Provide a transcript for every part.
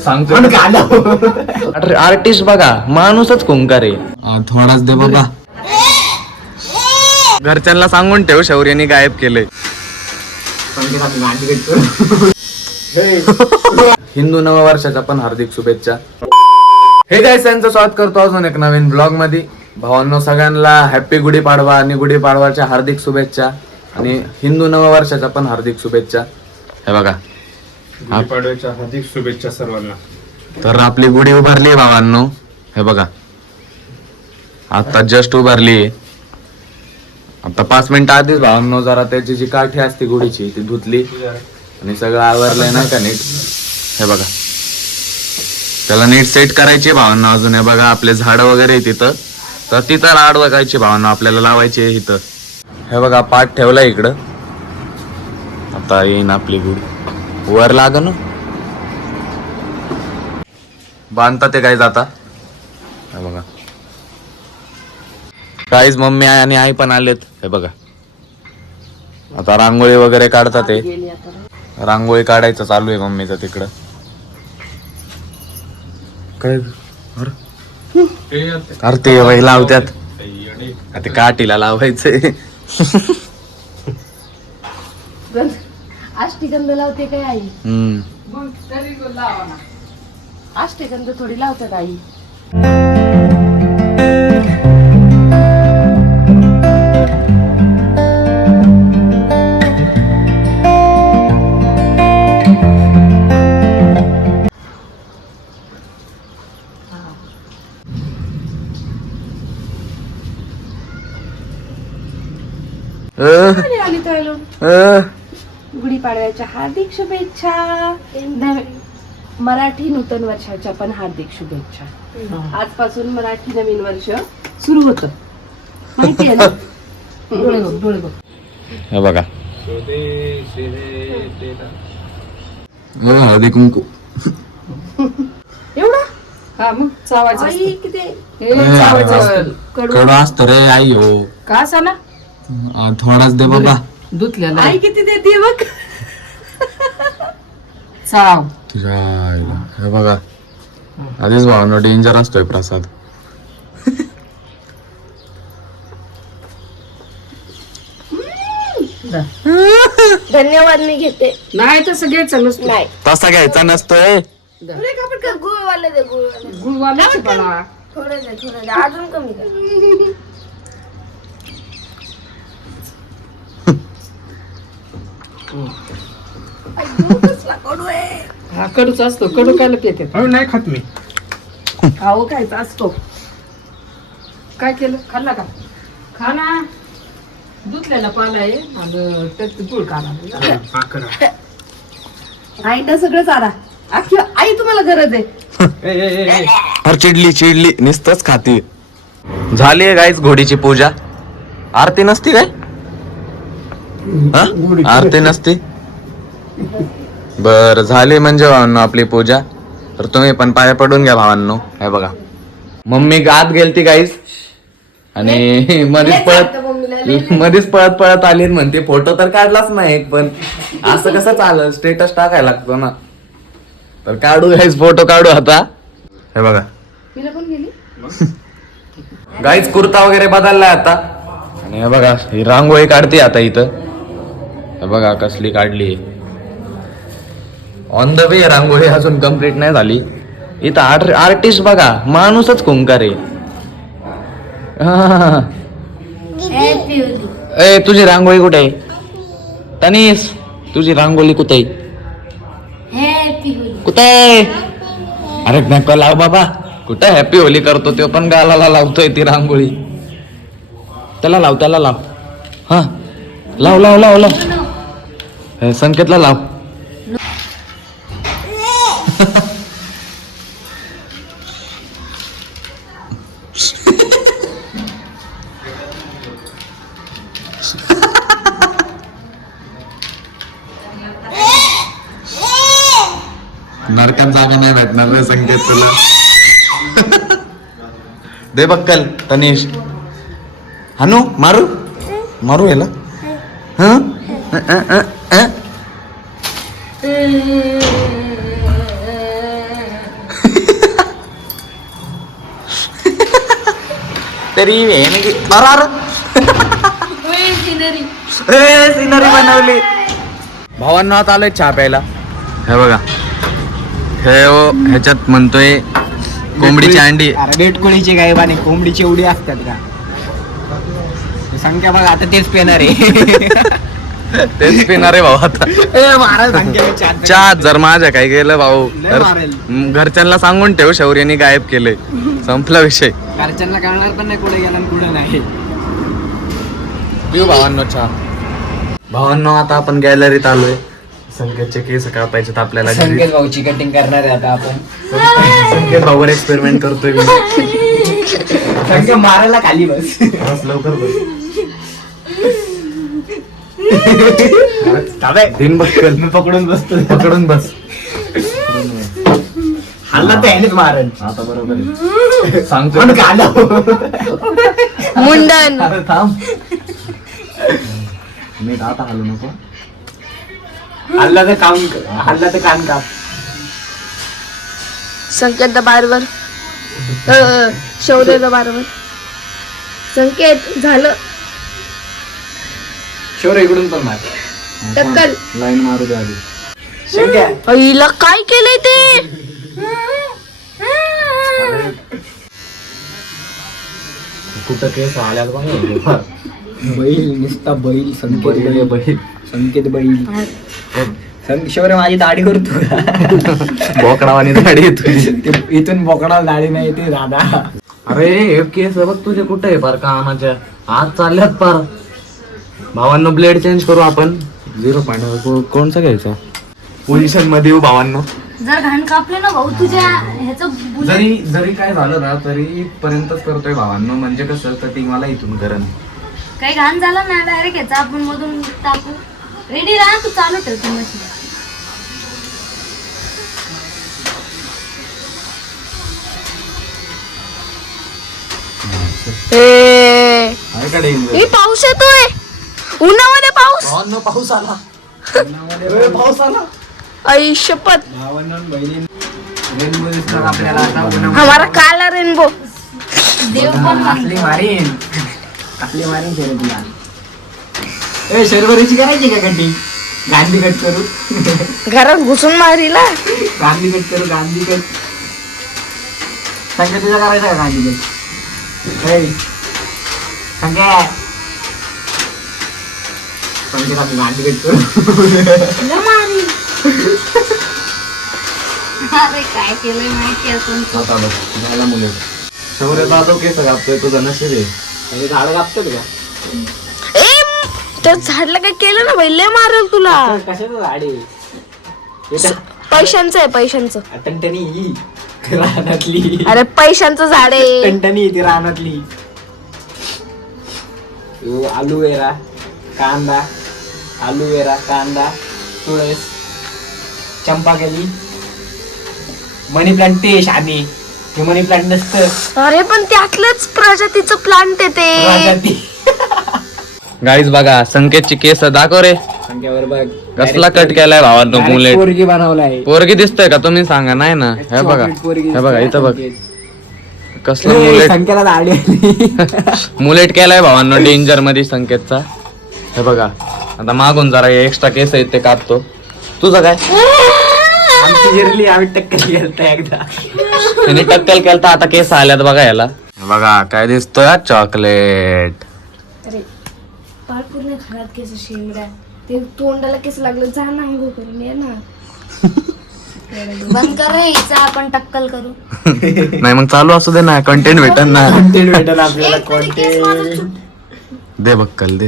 सांगतो आर्टिस्ट बघा, माणूसच खुंकार आहे. थोडाच दे बाबा. घरच्यांना सांगून ठेव, शौर्याने गायब केलंय. हिंदू नववर्षाच्या पण हार्दिक शुभेच्छा. हे गाईस, यांचं स्वागत करतो अजून एक नवीन ब्लॉग मध्ये. भावांनो, सगळ्यांना हॅपी गुढीपाडवा आणि गुढीपाडवाच्या हार्दिक शुभेच्छा आणि हिंदू नववर्षाच्या पण हार्दिक शुभेच्छा. हे बघा, गुढीपाडव्याच्या हार्दिक शुभेच्छा सर्वांना. तर आपली गुढी उभारली भावांनो. हे बघा, आता जस्ट उभारली. आता 5 मिनिटं आधीच भावांनो जरा त्याची जी काठी असते गुढीची ती धुतली आणि सगळं आवरलंय नाही का नीट. हे बघा, त्याला नीट सेट करायची भावांना अजून. हे बघा, आपले झाड वगैरे तिथं, तर तिथं लाड बघायची भावांना आपल्याला लावायची इथं. हे बघा, पाठ ठेवला इकडं. आता येईन आपली गुढी वर लाग ना, बांधता ते काय जाता. हे बघा, काहीच मम्मी आणि आई पण आलेत. हे बघा, आता रांगोळी वगैरे काढतात. ते रांगोळी काढायचं चालू आहे मम्मीचं तिकडं. काय अरे ते बाई लावत्यात, ते काठीला लावायचंय. अष्टगंध लावते काय आई? अष्टगंध थोडी लावतात आई. गुढीपाडव्याच्या हार्दिक शुभेच्छा. मराठी नूतन वर्षाच्या पण हार्दिक शुभेच्छा. आजपासून मराठी नवीन वर्ष सुरू होतं, माहितीये ना. डोळे बघ, डोळे बघ. हे बघा, हळदी कुंकू एवढा हा, मग चावायचं आई असतं. किती हे चावायचं असतं. कडू असतं रे आई. हो, का असा ना थोडाच दे बाबा. धुतलेला आई किती देते बघ. चाव. तुझ्या आईला. हे बघा, आधीच भावना डेंजर असतोय प्रसाद. धन्यवाद, मी घेते. नाही तसं घ्यायचं नसतं. नाही, तसा घ्यायचा नसतोय. गुळवाले दे, गुळवाले. गुळवाल्याचं बाळा. थोडं दे, थोडं दे, अजून कमी कर. हा, कडूच असतो. कडू कायला पेतात. नाही खात मी. खाऊ खायचा असतो. काय केलं, खाल्ला का? खा ना. धुतलेला पाला आहे आणि त्यात गुळ काढा. आईला सगळं चारा. आई तुम्हाला गरज आहे. अरे चिडली नुसतंच खाती. झाली गाईच घोडीची पूजा. आरती नसती काय? हा? आरती नसती. बर, झाली म्हणजे भावांनो आपली पूजा. तर तुम्ही पण पाया पडून घ्या भावांनो. हे बघा, मम्मी आत गेलती गाईस आणि मध्येच पळत आली. म्हणते फोटो तर काढलाच नाही, पण असं कसं चाललं, स्टेटस टाकायला लागतो ना. तर काढू गाईस, फोटो काढू आता. हे बघा गाईच, कुर्ता वगैरे बदललाय आता. आणि हे बघा, ही रांगोळी काढते आता इथं. हे बघा कसली काढली. ऑन द वे रांगोळी अजून कम्प्लीट नाही झाली. इथं आर्टिस्ट बघा, माणूसच खुंकार आहे. ए, तुझी रांगोळी कुठे आहे? तनीस, तुझी रांगोळी कुठे आहे? कुठे आहे? अरे नको लाव बाबा. कुठे हॅपी होली करतो तो पण गालाला लावतोय ती रांगोळी. त्याला लाव, त्याला लाव. हा, लाव लाव लाव लाव. संकेतला लाव. नरकात जागा नाही भेटणार रे संकेत तुला. दे बक्कल तनिष. हनु मारू मारू याला. तरी सिनरी बनवली. भावांना आता आलोय चहा प्यायला. हे बघा ह्याच्यात म्हणतोय कोंबडीची अंडी. बेटकोळीची गाय आणि कोंबडीची एवढी असतात का? संख्या बघा आता तेच पेणार आहे. तेच पिणार आहे भाऊ आता. महाराज चहा जर माझ्या काय गेलं भाऊ तर घरच्यांना सांगून ठेव शौर्याने गायब केलंय. संपला विषय. घरच्यांना कळणार पण नाही कुठे गेला आणि कुठे नाही. पिऊ भावांनो चहा. भावांनो आता आपण गॅलरीत आलोय. संकेतचे केस कापायचे आपल्याला. संकेत भाऊची कटिंग करणार आहे आता आपण. संकेत भाऊवर एक्सपेरिमेंट करतोय मी. संकेत मारायला खाली बस. बस लवकर बस. दिन बघ मी पकडून बसतो. पकडून बस. हल्ला तर यानेच मारल आता बरोबर आहे. सांगतो मुंडन. अरे थांब. मी आता हलू नको. हल्ला तर कान काप. संकेत बारवर शौर्य बारवर. संकेत झालं. शौर्य इकडून पण मार. टक्कल. लाईन मारू दे आधी. संकेत हिला काय केलंय ते? कुठं केस आल्यात बघा. बैल नुसता बैल. संकेत बैल. संकेत बैल. शौर्य माझी दाढी करतो का? बोकडावानी दाढी आहे तुझी. इथून बोकडा दाढी नाही ते दादा. अरे हे केस बघ तुझे कुठे आहे पार कामाच्या आज चालल्यात पार. भावांनो ब्लेड चेंज करू आपण. 0.5 कोणचा घ्यायचा? पोझिशन मध्ये येऊ भावांनो. जर घाण कापले ना भाऊ तुझ्या ह्याचं जरी काय झालं ना तरी पर्यंतच करतोय भावांनो. म्हणजे कसं कटिंग मला इथून करण. काही घाण झालं ना डायरेक्ट ह्याचा आपण मधून टाकू. रेडी राहा तू चालू ठेव तू मशीन. मी पाऊस येतोय. उन्हामध्ये पाऊस. भावांनो पाऊस आला. पाऊस आला. आई शपथ. रेनबो दिसणार आपल्याला आता. हमारा काला रेनबो. देव पण असली मारीन. असली मारीन शौर्य तुला. ए शर्वरीची करायची का कटिंग? गांधी कट करू. घरात घुसून मारीला. गांधी कट करू. गांधी कट. संख्या तुझा करायचा का गांधी कट? संख्या संख्या आपली गांधी कट करू. मारी. अरे काय केलंय माहिती असून तू. आता बघ झाला मुले. शौर्य जातो केस कापतोय तुझा नशीब आहे. म्हणजे झाड कापतात का? ए त्या झाडला काय केलं ना लय मारेल तुला. कशाचं झाड आहे? पैशांचं आहे पैशांचं. टणटणी रानातली. अरे पैशांचं झाड आहे. टणटणी ती रानातली. आलूवेरा कांदा. आलूवेरा कांदा तुळस चंपाकली मनी प्लांट. ते शादी हे मनी प्लांट नसतं. अरे पण त्यातलंच प्रजातीचं प्लांट आहे ते. प्रजाती. गाईज बघा संकेतची केस दाखव रे. संख्यावर बघ कसला कट केलाय भावांनो मुलेट. पोरगी बनवलाय. पोरगी दिसतोय का तुम्ही सांगा? नाही ना. हे बघा हे बघा इथं बघ कसलं ए, मुलेट. संख्याला दाढी आली. मुलेट केलाय भावांनो डेंजर मध्ये संकेतचा. हे बघा आता मागून जरा एक्स्ट्रा केस आहेत ते कापतो. तुझं काय? आमची जिरली आम्ही टक्कल केलता एकदा. त्याने टक्कल केलता आता केस आल्यात बघा याला. बघा काय दिसतोय चॉकलेट. अरे पाळ पूर्ण घरात केस शेंबड्या. ते तोंडाला केस लागलं. जा ना अंघोळ करून ये ना. बंद कर रे हिचा आपण टक्कल करू. नाही मग चालू असू दे ना. कंटेंट भेटन ना. कंटेंट भेटेल आपल्याला. एक तरी केस माझं चुक. दे बक्कल दे.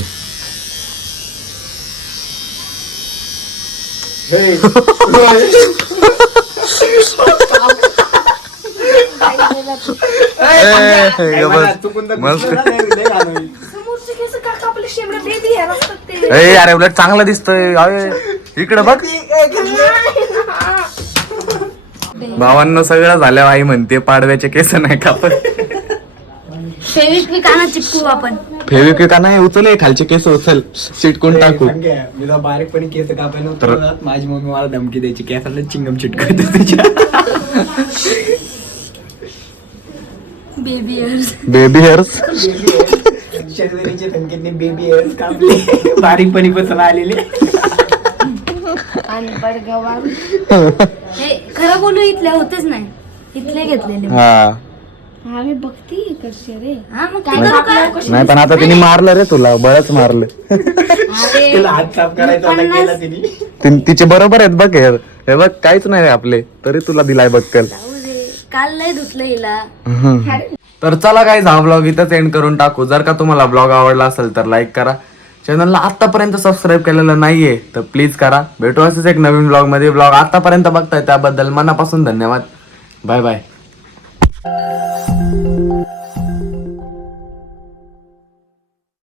समोरचे केस का कापले शेंबड्या बेबी हेअर असतात ते. अरे उलट चांगलं दिसतंय. इकडे बघ भावांनो सगळं झालं. आई म्हणते पाडव्याचे केस नाही कापत. फेविक्विक आणा चिपकू आपण. फेविक्विक का नाही उचल खालचे केस उचल चिटकून टाकू. मी बारीकपणे केस कापायला नव्हतं. माझी मम्मी मला धमकी द्यायची केसाला चिंगम चिटकायचं तुझ्या. Baby ears. Baby hairs. शर्वरीचे संकेतने बेबी हेअर्स कापले बारीकपणी बसून आलेले. आणि बडगवान हे खरं बोलू इथले होतेच नाही, इथले घेतलेले. हा आम्ही बघती कसे रे. हा मग काय करू का? नाही पण आता तिने मारलं रे तुला, बळच मारलं. अरे तिला हात साफ करायचा होता, केला तिने. तिचे बरोबर आहेत बघ हेअर. हे बघ काहीच नाही रे आपले, तरी तुला दिलाय बघ तेल. जाऊ दे, काल लय धुतलं हिला. तर चला काय हा ब्लॉग इथंच एंड करून टाकू. जर का तुम्हाला ब्लॉग आवडला असेल तर लाईक करा. चॅनलला आतापर्यंत सबस्क्राईब केलेलं नाहीये तर प्लीज करा. भेटू असंच एक नवीन ब्लॉग मध्ये. ब्लॉग आतापर्यंत बघताय त्याबद्दल मनापासून धन्यवाद. Bye bye.